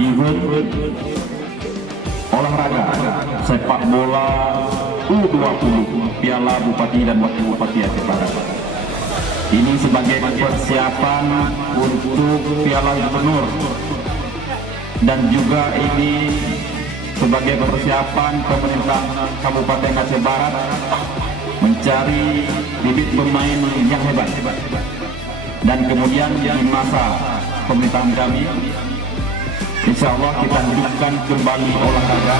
event olahraga sepak bola U20 Piala Bupati dan Wakil Bupati Aceh Barat. Ini sebagai persiapan untuk Piala Gubernur dan juga ini sebagai persiapan pemerintah Kabupaten Aceh Barat mencari bibit pemain yang hebat. Dan kemudian di masa pemerintahan kami, insya Allah kita hidupkan kembali olahraga.